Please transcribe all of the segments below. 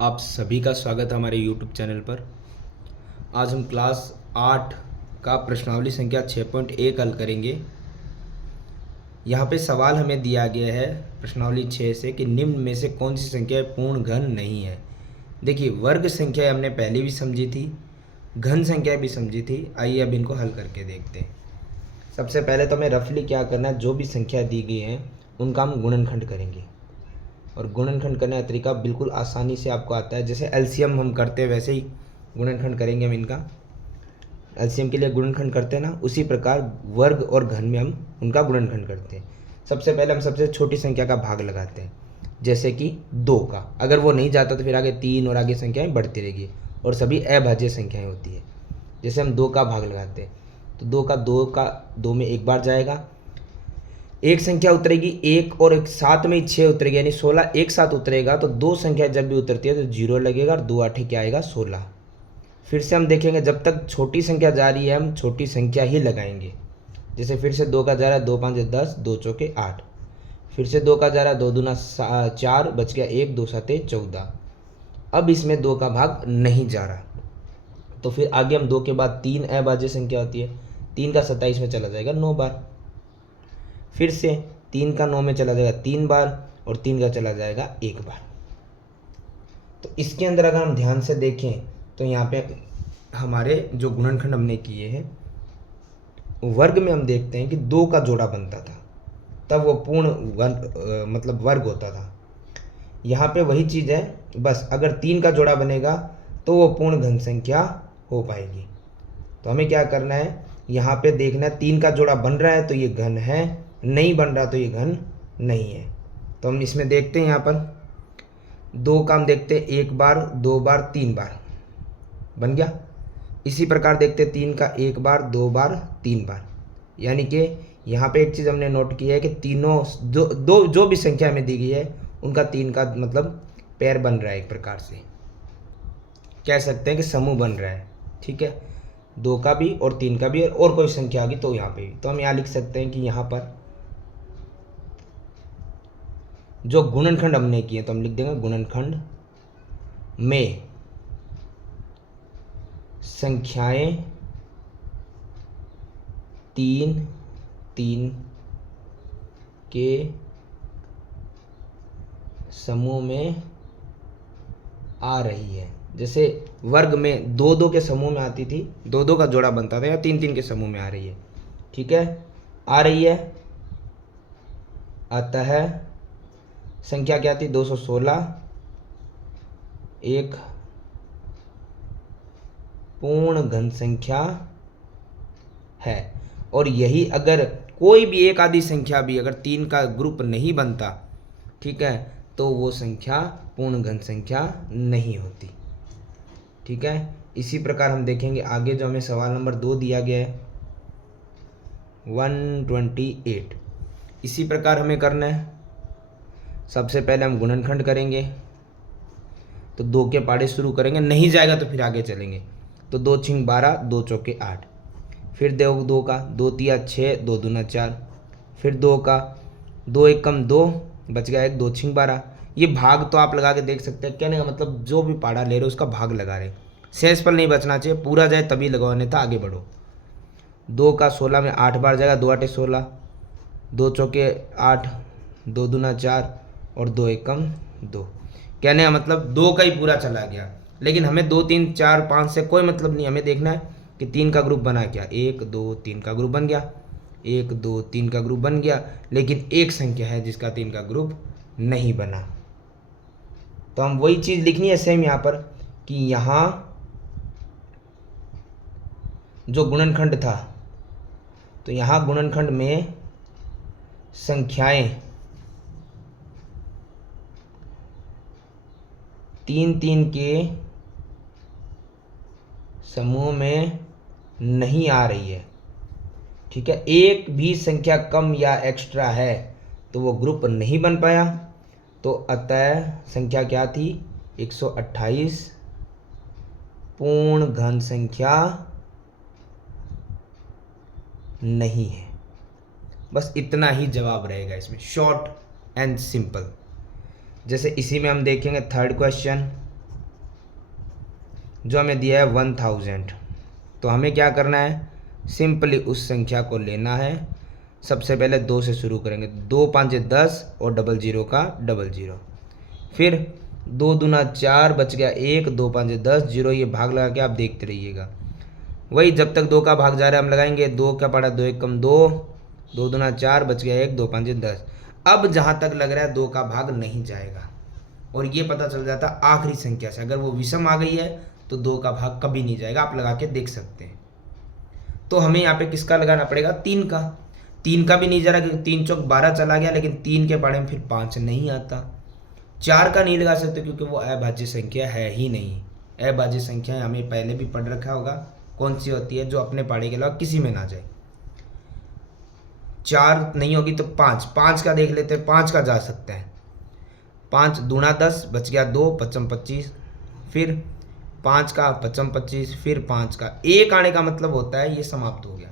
आप सभी का स्वागत है हमारे YouTube चैनल पर। आज हम क्लास 8 का प्रश्नावली संख्या 6.1 हल करेंगे। यहाँ पे सवाल हमें दिया गया है प्रश्नावली 6 से कि निम्न में से कौन सी संख्या पूर्ण घन नहीं है। देखिए, वर्ग संख्या हमने पहले भी समझी थी, घन संख्या भी समझी थी। आइए अब इनको हल करके देखते हैं। सबसे पहले तो हमें रफली क्या करना है, जो भी संख्या दी गई है उनका हम गुणनखंड करेंगे। और गुणनखंड करने का तरीका बिल्कुल आसानी से आपको आता है। जैसे एलसीएम हम करते हैं वैसे ही गुणनखंड करेंगे हम इनका। एलसीएम के लिए गुणनखंड करते हैं ना, उसी प्रकार वर्ग और घन में हम उनका गुणनखंड करते हैं। सबसे पहले हम सबसे छोटी संख्या का भाग लगाते हैं, जैसे कि 2 का। अगर वो नहीं जाता तो फिर आगे 3 और आगे संख्याएं बढ़ती रहेगी और सभी अभाज्य संख्याएं होती है। जैसे हम 2 का भाग लगाते हैं तो 2 में एक बार जाएगा, एक संख्या उतरेगी 1 और एक साथ में 6 उतरेगी, यानी 16 एक साथ उतरेगा। तो दो संख्या जब भी उतरती है तो 0 लगेगा और 2 8 क्या आएगा 16। फिर से हम देखेंगे, जब तक छोटी संख्या जा रही है हम छोटी संख्या ही लगाएंगे। जैसे फिर से 2 का जा रहा है, 2 5 10, 2 चौके 8। फिर से 2 का जा रहा है, 2 दूना 4, बच गया 1, 2 7 14। अब इसमें 2 का भाग नहीं जा रहा तो फिर आगे हम 2 के बाद 3 अभाज्य संख्या होती है। 3 का 27 में चला जाएगा 9 बार। फिर से 3 का 9 में चला जाएगा 3 बार और 3 का चला जाएगा 1 बार। तो इसके अंदर अगर हम ध्यान से देखें तो यहाँ पे हमारे जो गुणनखंड हमने किए हैं, वर्ग में हम देखते हैं कि 2 का जोड़ा बनता था, तब वो पूर्ण मतलब वर्ग होता था। यहाँ पे वही चीज़ है, बस अगर 3 का जोड़ा बनेगा तो वो पूर्ण घन संख्या हो पाएगी। तो हमें क्या करना है, यहाँ पे देखना है 3 का जोड़ा बन रहा है तो ये घन है, नहीं बन रहा तो ये घन नहीं है। तो हम इसमें देखते हैं, यहाँ पर 2 का हम देखते हैं 1 बार 2 बार 3 बार बन गया। इसी प्रकार देखते हैं 3 का 1 बार 2 बार 3 बार। यानी कि यहाँ पे एक चीज़ हमने नोट की है कि तीनों जो भी संख्या हमें दी गई है उनका 3 का मतलब पैर बन रहा है। एक प्रकार से कह सकते हैं कि समूह बन रहा है। ठीक है, 2 का भी और 3 का भी, और कोई संख्या आ गई तो यहाँ पे भी। तो हम यहाँ लिख सकते हैं कि यहाँ पर जो गुणनखंड हमने किए तो हम लिख देंगे गुणनखंड में संख्याएं 3 3 के समूह में आ रही है। जैसे वर्ग में 2 2 के समूह में आती थी, 2 2 का जोड़ा बनता था, या 3 3 के समूह में आ रही है। ठीक है, आ रही है। अतः संख्या क्या थी, 216 एक पूर्ण घन संख्या है। और यही अगर कोई भी एक आधी संख्या भी अगर 3 का ग्रुप नहीं बनता, ठीक है, तो वो संख्या पूर्ण घन संख्या नहीं होती। ठीक है, इसी प्रकार हम देखेंगे आगे जो हमें सवाल नंबर 2 दिया गया है 128। इसी प्रकार हमें करना है। सबसे पहले हम गुणनखंड करेंगे तो 2 के पाड़े शुरू करेंगे, नहीं जाएगा तो फिर आगे चलेंगे। तो 2 छिंग 12, 2 चौके 8। फिर 2 का 2 तिया 6, 2 दूना 4। फिर 2 का 2 एक कम 2, बच गया 1, 2 छिंग 12। ये भाग तो आप लगा के देख सकते हैं। कहने का मतलब जो भी पाड़ा ले रहे हो उसका भाग लगा रहे, शेषफल नहीं बचना चाहिए, पूरा जाए तभी लगाओ, अन्यथा आगे बढ़ो। 2 का 16 में 8 बार जाएगा, 2 8 16, 2 चौके 8, 2 दूना 4 और 2 एकम 2। कहने का मतलब 2 का ही पूरा चला गया। लेकिन हमें 2 3 4 5 से कोई मतलब नहीं, हमें देखना है कि 3 का ग्रुप बना क्या, 1 2 3 का ग्रुप बन गया, 1 2 3 का ग्रुप बन गया। लेकिन एक संख्या है जिसका 3 का ग्रुप नहीं बना। तो हम वही चीज़ लिखनी है सेम यहाँ पर कि यहाँ जो गुणनखंड था, तो यहाँ गुणनखंड में संख्याएं 3 3 के समूह में नहीं आ रही है। ठीक है, एक भी संख्या कम या एक्स्ट्रा है तो वो ग्रुप नहीं बन पाया। तो अतः संख्या क्या थी, 128 पूर्ण घन संख्या नहीं है। बस इतना ही जवाब रहेगा इसमें, शॉर्ट एंड सिंपल। जैसे इसी में हम देखेंगे थर्ड क्वेश्चन जो हमें दिया है 1000। तो हमें क्या करना है, सिंपली उस संख्या को लेना है। सबसे पहले 2 से शुरू करेंगे, 2 5 10 और 00 का 00। फिर 2 दूना 4 बच गया 1, 2 5 10 0, ये भाग लगा के आप देखते रहिएगा। वही जब तक 2 का भाग जा रहा है हम लगाएंगे, 2 क्या पड़ा 2 1 कम 2, 2 दूना 4 बच गया 1, 2 5 10। अब जहाँ तक लग रहा है 2 का भाग नहीं जाएगा, और ये पता चल जाता आखिरी संख्या से। अगर वो विषम आ गई है तो 2 का भाग कभी नहीं जाएगा, आप लगा के देख सकते हैं। तो हमें यहाँ पे किसका लगाना पड़ेगा, 3 का। 3 का भी नहीं जा रहा क्योंकि 3 चौक 12 चला गया, लेकिन 3 के बारे में फिर 5 नहीं आता। 4 का नहीं लगा सकते क्योंकि वो अभाज्य संख्या है ही नहीं। अभाज्य संख्या हमें पहले भी पढ़ रखा होगा कौन सी होती है, जो अपने पाड़े के अलावा किसी में ना जाए। 4 नहीं होगी तो 5, 5 का देख लेते हैं, 5 का जा सकता है। 5 दूना 10 बच गया 2, 5 25, फिर 5 का 5 25, फिर 5 का 1 आने का मतलब होता है ये समाप्त हो गया।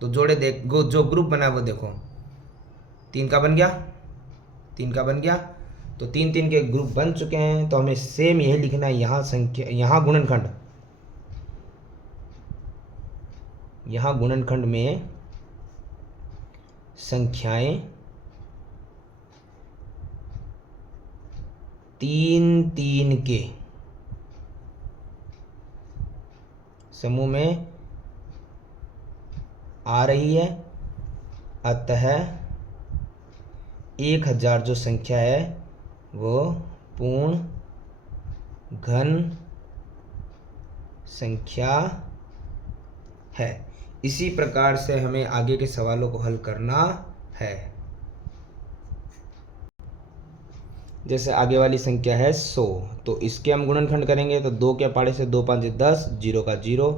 तो जोड़े देख जो ग्रुप बना है वो देखो, 3 का बन गया, 3 का बन गया, तो 3 3 के ग्रुप बन चुके हैं। तो हमें सेम यही लिखना है, यहाँ संख्या, यहाँ गुणनखंड, यहाँ गुणनखंड में संख्याएं 3 3 के समूह में आ रही है, अतः 1000 जो संख्या है वो पूर्ण घन संख्या है। इसी प्रकार से हमें आगे के सवालों को हल करना है। जैसे आगे वाली संख्या है 100, तो इसके हम गुणनखंड करेंगे तो 2 के पाड़े से 2 5 10, 0 का 0,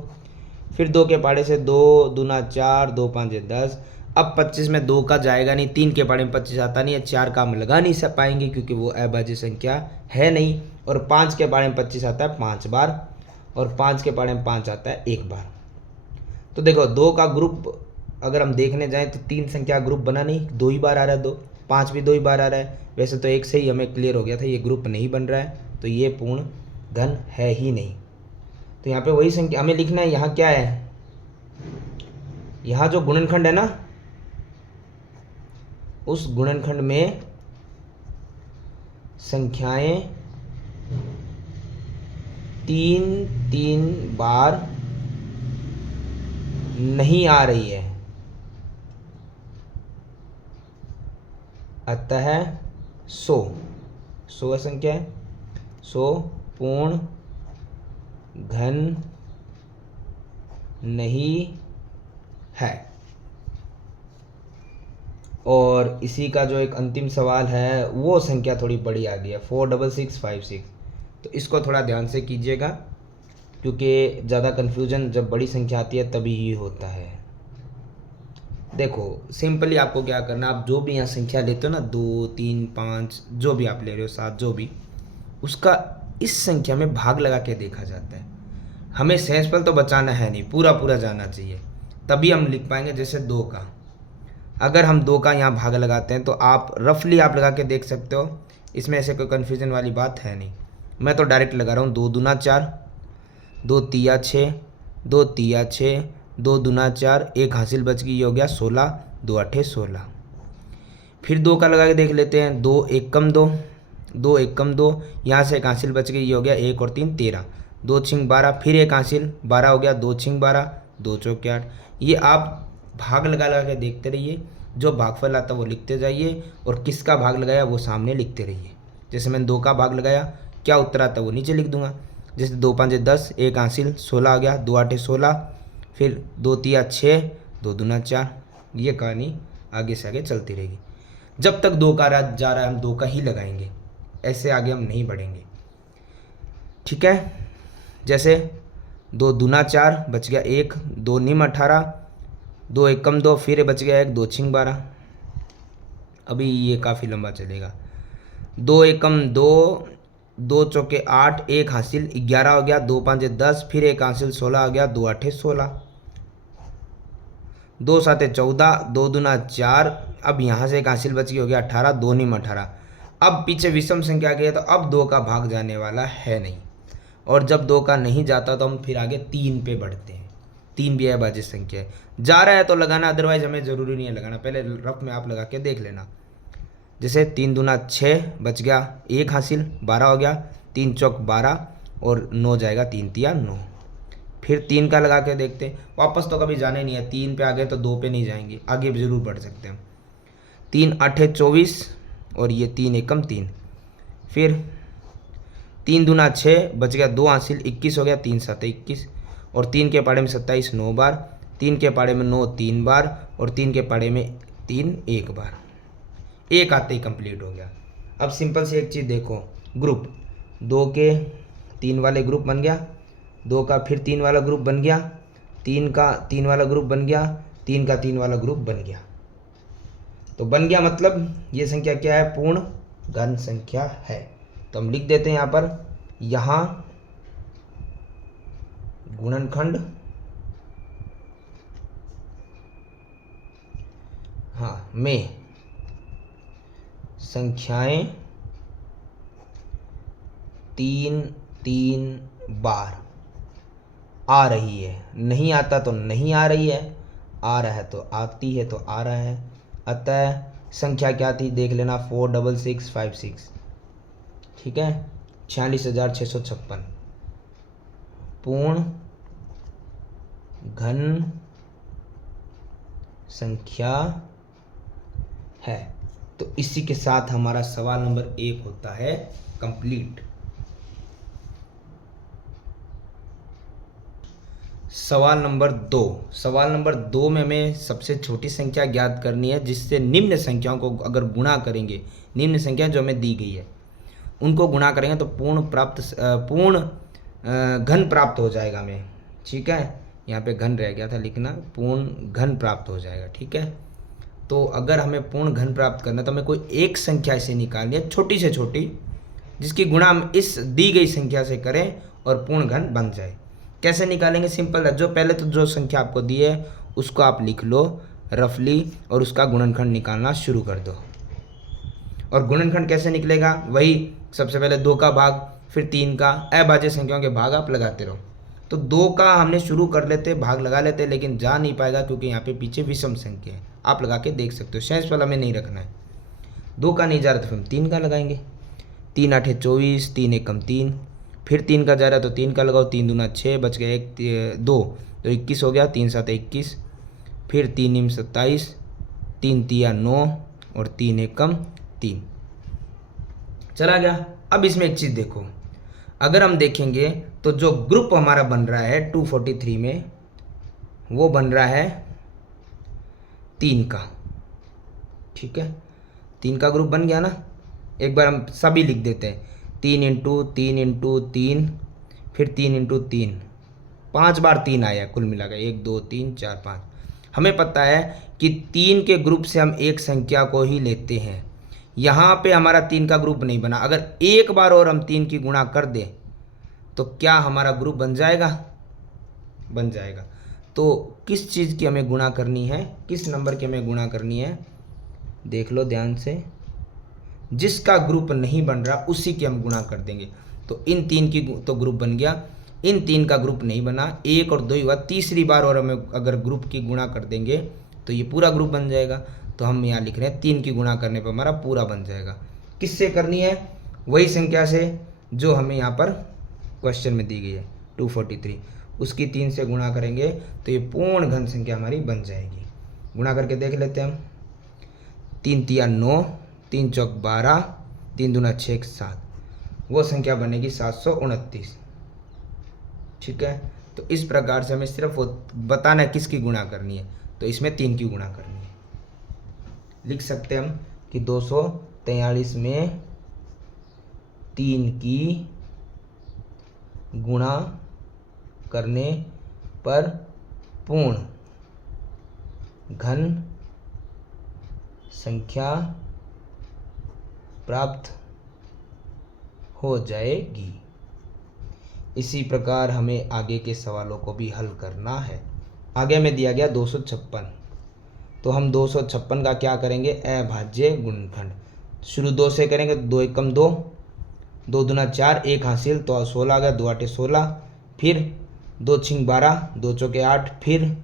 फिर 2 के पाड़े से 2 दूना 4, 2 5 10। अब 25 में 2 का जाएगा नहीं, 3 के पाड़े में 25 आता नहीं है, 4 का हम लगा नहीं सब पाएंगे क्योंकि वो अभाज्य संख्या है नहीं। और 5 के पाड़े में 25 आता है 5 बार, और 5 के पाड़े में 5 आता है 1 बार। तो देखो 2 का ग्रुप अगर हम देखने जाएं तो 3 संख्या ग्रुप बना नहीं, 2 ही बार आ रहा है, 2 5 भी 2 ही बार आ रहा है। वैसे तो 1 से ही हमें क्लियर हो गया था ये ग्रुप नहीं बन रहा है, तो ये पूर्ण घन है ही नहीं। तो यहाँ पे वही संख्या हमें लिखना है। यहाँ क्या है, यहाँ जो गुणनखंड है ना, उस गुणनखंड में संख्याएं 3 3 बार नहीं आ रही है, अतः 100 संख्या है, 100 पूर्ण घन नहीं है। और इसी का जो एक अंतिम सवाल है वो संख्या थोड़ी बड़ी आ गई है, 46656। तो इसको थोड़ा ध्यान से कीजिएगा क्योंकि ज़्यादा कन्फ्यूजन जब बड़ी संख्या आती है तभी ही होता है। देखो सिंपली आपको क्या करना, आप जो भी यहाँ संख्या लेते हो ना, 2 3 5 जो भी आप ले रहे हो, 7 जो भी, उसका इस संख्या में भाग लगा के देखा जाता है। हमें सेंसफल तो बचाना है नहीं, पूरा पूरा जाना चाहिए, तभी हम लिख पाएंगे। जैसे 2 का, अगर हम 2 का यहाँ भाग लगाते हैं तो आप रफली आप लगा के देख सकते हो, इसमें ऐसे कोई कन्फ्यूजन वाली बात है नहीं। मैं तो डायरेक्ट लगा रहा हूँ, 2 दूना 4, 2 तिया 6, 2 तिया 6, 2 दूना 4, 1 हासिल बच गई, ये हो गया 16, 2 8 16। फिर 2 का लगा के देख लेते हैं, 2 1 कम 2, 2 1 कम 2, यहाँ से 1 हासिल बच गई, ये हो गया 1 और 3 13, 2 छिंग 12, फिर 1 हासिल 12 हो गया, 2 छिंग 12, 2 चौक 8। ये आप भाग लगा के देखते रहिए, जो भागफल आता है वो लिखते जाइए और किसका भाग लगाया वो सामने लिखते रहिए। जैसे मैंने 2 का भाग लगाया, क्या उत्तर आता है वो नीचे लिख दूंगा। जैसे 2 5 10, 1 हासिल 16 आ गया, 2 8 16, फिर 2 तिया 6, 2 दूना 4। ये कहानी आगे से आगे चलती रहेगी। जब तक 2 का जा रहा है हम 2 का ही लगाएंगे, ऐसे आगे हम नहीं बढ़ेंगे, ठीक है। जैसे 2 दूना 4 बच गया 1, 2 निम 18, 2 1 कम 2, फिर बच गया 1, 2 छिंग 12। अभी ये काफ़ी लंबा चलेगा। 2 1 कम 2, 2 चौके 8, 1 हासिल 11 हो गया, 2 5 10, फिर 1 हासिल 16 हो गया, 2 8 16, 2 7 14, 2 दूना 4। अब यहाँ से 1 हासिल बच गई, हो गया 18, 2 निम 18। अब पीछे विषम संख्या आ गई है तो अब 2 का भाग जाने वाला है नहीं, और जब 2 का नहीं जाता तो हम फिर आगे 3 पे बढ़ते हैं। 3 भी अभाज्य संख्या है, जा रहा है तो लगाना, अदरवाइज हमें ज़रूरी नहीं है लगाना, पहले रफ में आप लगा के देख लेना। जैसे 3 दूना 6 बच गया, 1 हासिल, 12 हो गया, 3 चौक 12 और 9 जाएगा, 3 तिया 9। फिर 3 का लगा के देखते हैं, वापस तो कभी जाने नहीं है, 3 पे आ गए तो 2 पे नहीं जाएंगे, आगे भी ज़रूर बढ़ सकते हैं। 3 8 24 और ये 3 एकम 3। फिर 3 दूना 6 बच गया, 2 हासिल, 21 हो गया, 3 7 21 और 3 के पाड़े में 27 9 बार, 3 के पाड़े में 9 3 बार और 3 के पाड़े में 3 1 बार, 1 आते ही कंप्लीट हो गया। अब सिंपल से एक चीज़ देखो, ग्रुप 2 के 3 वाले ग्रुप बन गया, 2 का फिर 3 वाला ग्रुप बन गया, 3 का 3 वाला ग्रुप बन गया, 3 का 3 वाला ग्रुप बन गया। तो बन गया मतलब ये संख्या क्या है, पूर्ण घन संख्या है। तो हम लिख देते हैं यहाँ पर, यहाँ गुणनखंड, हाँ, में संख्याएं 3 3 बार आ रही है, नहीं आता तो नहीं आ रही है, आ रहा है तो आती है तो आ रहा है। अतः संख्या क्या थी देख लेना, 46656, ठीक है, 46,656 पूर्ण घन संख्या है। तो इसी के साथ हमारा सवाल नंबर 1 होता है कंप्लीट। सवाल नंबर 2, सवाल नंबर 2 में हमें सबसे छोटी संख्या ज्ञात करनी है, जिससे निम्न संख्याओं को अगर गुणा करेंगे, निम्न संख्या जो हमें दी गई है उनको गुणा करेंगे तो पूर्ण घन प्राप्त हो जाएगा हमें, ठीक है। यहाँ पे घन रह गया था लिखना, पूर्ण घन प्राप्त हो जाएगा, ठीक है। तो अगर हमें पूर्ण घन प्राप्त करना है तो हमें कोई एक संख्या ऐसे निकालनी है, छोटी से छोटी, जिसकी गुणा हम इस दी गई संख्या से करें और पूर्ण घन बन जाए। कैसे निकालेंगे, सिंपल है, जो पहले तो जो संख्या आपको दी है उसको आप लिख लो रफली और उसका गुणनखंड निकालना शुरू कर दो। और गुणनखंड कैसे निकलेगा, वही सबसे पहले 2 का भाग, फिर 3 का, अभाज्य संख्याओं के भाग आप लगाते रहो। तो 2 का हमने शुरू कर लेते, भाग लगा लेते, लेकिन जा नहीं पाएगा क्योंकि यहाँ पे पीछे विषम संख्या है, आप लगा के देख सकते हो, शेष वाला में नहीं रखना है। 2 का नहीं जा रहा तो फिर हम 3 का लगाएंगे, 3 8 24, 3 एकम 3, फिर 3 का जा रहा तो 3 का लगाओ, 3 दूना 6 बच गया, 1 2 तो 21 हो गया, 3 7 21, फिर 3 निम 27, 3 तिया 9 और 3 एकम 3 चला गया। अब इसमें एक चीज़ देखो, अगर हम देखेंगे तो जो ग्रुप हमारा बन रहा है 243 में, वो बन रहा है 3 का, ठीक है, 3 का ग्रुप बन गया ना। एक बार हम सभी लिख देते हैं, 3 इंटू 3 इंटू 3, फिर 3 इंटू 3, 5 बार 3 आया कुल मिलाकर, 1 2 3 4 5। हमें पता है कि 3 के ग्रुप से हम एक संख्या को ही लेते हैं, यहाँ पे हमारा 3 का ग्रुप नहीं बना। अगर एक बार और हम 3 की गुणा कर दें तो क्या हमारा ग्रुप बन जाएगा, बन जाएगा। तो किस चीज़ की हमें गुणा करनी है, किस नंबर की हमें गुणा करनी है, देख लो ध्यान से, जिसका ग्रुप नहीं बन रहा उसी की हम गुणा कर देंगे। तो इन 3 की तो ग्रुप बन गया, इन 3 का ग्रुप नहीं बना, 1 और 2 ही हुआ, तीसरी बार और हमें अगर ग्रुप की गुणा कर देंगे तो ये पूरा ग्रुप बन जाएगा। तो हम यहाँ लिख रहे हैं 3 की गुणा करने पर हमारा पूरा बन जाएगा। किससे करनी है, वही संख्या से जो हमें यहाँ पर क्वेश्चन में दी गई है 243, उसकी 3 से गुणा करेंगे तो ये पूर्ण घन संख्या हमारी बन जाएगी। गुणा करके देख लेते हैं हम, 3 तिया 9, 3 चौक 12, 3 दूना 6 7, वो संख्या बनेगी 729, ठीक है। तो इस प्रकार से हमें सिर्फ बताना है किसकी गुणा करनी है, तो इसमें 3 की गुणा करनी है। लिख सकते हैं हम कि 243 में 3 की गुणा करने पर पूर्ण घन संख्या प्राप्त हो जाएगी। इसी प्रकार हमें आगे के सवालों को भी हल करना है। आगे हमें दिया गया 256, तो हम 256 का क्या करेंगे, अभाज्य गुणनखंड। शुरू 2 से करेंगे, 2 एकम 2, 2 दूना 4, 1 हासिल तो 16 आ गया, 2 8 16, फिर 2 छिंग 12, 2 चौके 8, फिर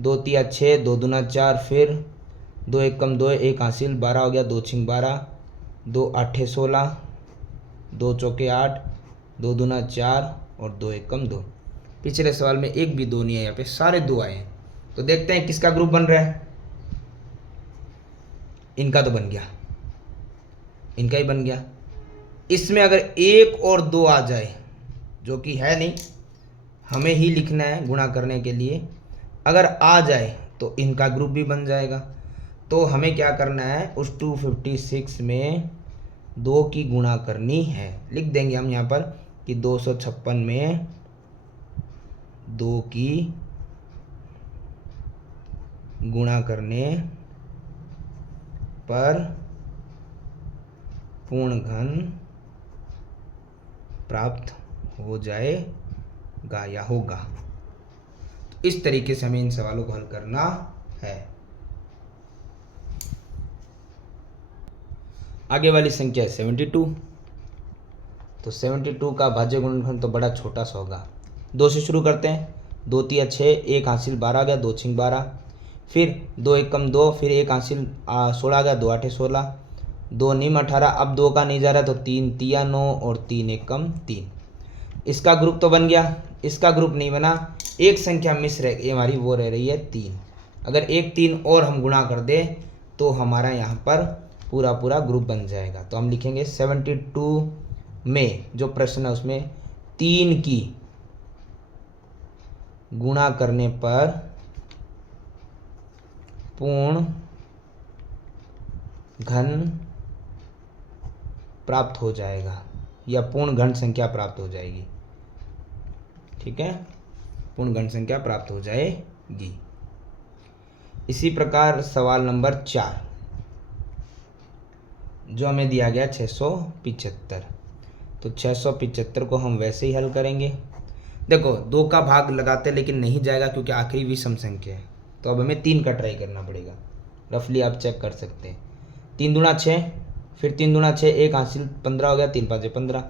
2 तिया 6, 2 दूना 4, फिर 2 1 कम 2, 1 हासिल 12 हो गया, 2 छिंग 12, 2 8 16, 2 चौके 8, 2 दूना 4 और 2 1 कम 2। पिछले सवाल में एक भी 2 नहीं है, यहाँ पे सारे 2 आए हैं। तो देखते हैं किसका ग्रुप बन रहा है। इनका तो बन गया, इनका ही बन गया। इसमें अगर 1 और 2 आ जाए, जो कि है नहीं, हमें ही लिखना है गुणा करने के लिए, अगर आ जाए तो इनका ग्रुप भी बन जाएगा। तो हमें क्या करना है, उस 256 में 2 की गुणा करनी है। लिख देंगे हम यहाँ पर कि 256 में 2 की गुणा करने पर पूर्ण घन प्राप्त हो जाएगा या होगा। तो इस तरीके से हमें इन सवालों को हल करना है। आगे वाली संख्या है 72। तो 72 का भाज्य गुणनखंड तो बड़ा छोटा सा होगा। 2 से शुरू करते हैं। 2 तिया 6, 1 हासिल 12 आ गया, 2 छिंग 12, फिर 2 1 कम 2, फिर 1 हासिल 16 आ गया, 2 8 16, 2 नीम 18, अब 2 का नहीं जा रहा तो 3 तिया 9 और 3 1 कम 3। इसका ग्रुप तो बन गया, इसका ग्रुप नहीं बना। एक संख्या मिस रह गई हमारी, वो रह रही है 3। अगर 1 3 और हम गुणा कर दें तो हमारा यहाँ पर पूरा पूरा ग्रुप बन जाएगा। तो हम लिखेंगे 72 में जो प्रश्न है उसमें 3 की गुणा करने पर पूर्ण घन प्राप्त हो जाएगा या पूर्ण घन संख्या प्राप्त हो जाएगी। ठीक है, पूर्ण घन संख्या प्राप्त हो जाएगी। इसी प्रकार सवाल नंबर 4 जो हमें दिया गया 675। तो 675 को हम वैसे ही हल करेंगे। देखो 2 का भाग लगाते लेकिन नहीं जाएगा क्योंकि आखिरी विषम संख्या है। तो अब हमें 3 का ट्राई करना पड़ेगा। रफली आप चेक कर सकते हैं। 3 दूना 6, फिर 3 दूना 6, 1 हासिल 15 हो गया, 3 5 15,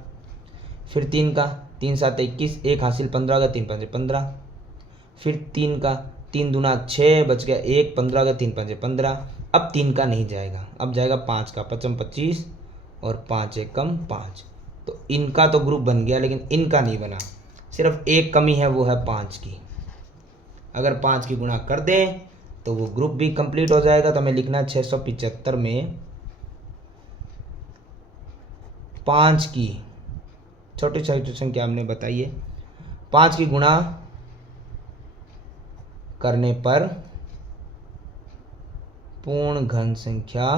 फिर 3 का 3 7 21, 1 हासिल 15 हो गया, 3 5 15, फिर 3 का 3 दूना 6 बच गया 1, 15 हो गया, 3 5 15। अब 3 का नहीं जाएगा, अब जाएगा 5 का, 55 25 और 5 1 कम 5। तो इनका तो ग्रुप बन गया लेकिन इनका नहीं बना। सिर्फ एक कमी है, वो है 5 की। अगर 5 की गुणा कर दें तो वो ग्रुप भी कंप्लीट हो जाएगा। तो हमें लिखना है 675 में 5 की छोटी छोटी संख्या हमने बताई है, 5 की गुणा करने पर पूर्ण घन संख्या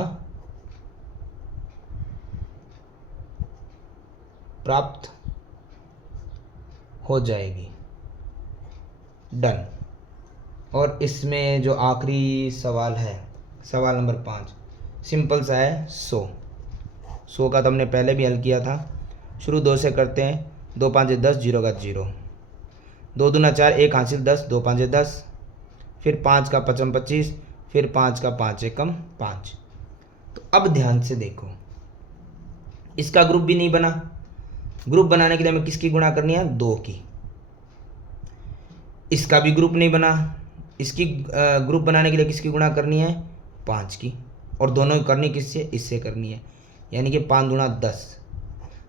प्राप्त हो जाएगी। डन। और इसमें जो आखिरी सवाल है, सवाल नंबर 5, सिंपल सा है। 100 का तो हमने पहले भी हल किया था। शुरू 2 से करते हैं। 2 5 10, 0 का 0, 2 दूना 4, 1 हासिल 10, 2 5 10, फिर 5 का 55 25, फिर 5 का 5 1 कम 5। तो अब ध्यान से देखो, इसका ग्रुप भी नहीं बना। ग्रुप बनाने के लिए हमें किसकी गुणा करनी है, 2 की। इसका भी ग्रुप नहीं बना, इसकी ग्रुप बनाने के लिए किसकी गुणा करनी है, 5 की। और दोनों करनी किससे, इससे करनी है। यानी कि 5 दूना 10,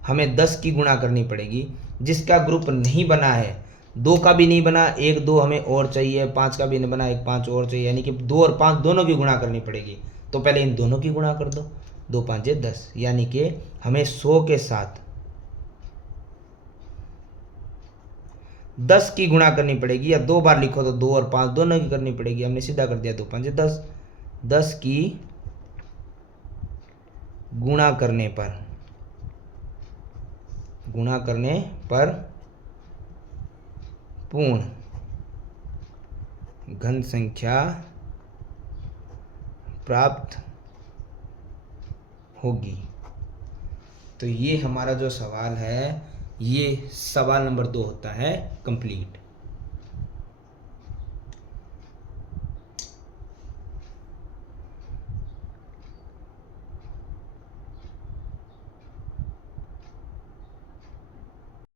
हमें 10 की गुणा करनी पड़ेगी। जिसका ग्रुप नहीं बना है, 2 का भी नहीं बना, 1 2 हमें और चाहिए, 5 का भी नहीं बना, 1 5 और चाहिए, यानी कि 2 और 5 दोनों की गुणा करनी पड़ेगी। तो पहले इन दोनों की गुणा कर दो, 2 5 10, यानी कि हमें 100 के साथ 10 की गुणा करनी पड़ेगी, या 2 बार लिखो तो 2 और 5 दोनों की करनी पड़ेगी। हमने सीधा कर दिया, 2 5 10, 10 की गुणा करने पर पूर्ण घन संख्या प्राप्त होगी। तो ये हमारा जो सवाल है, ये सवाल नंबर 2 होता है कंप्लीट।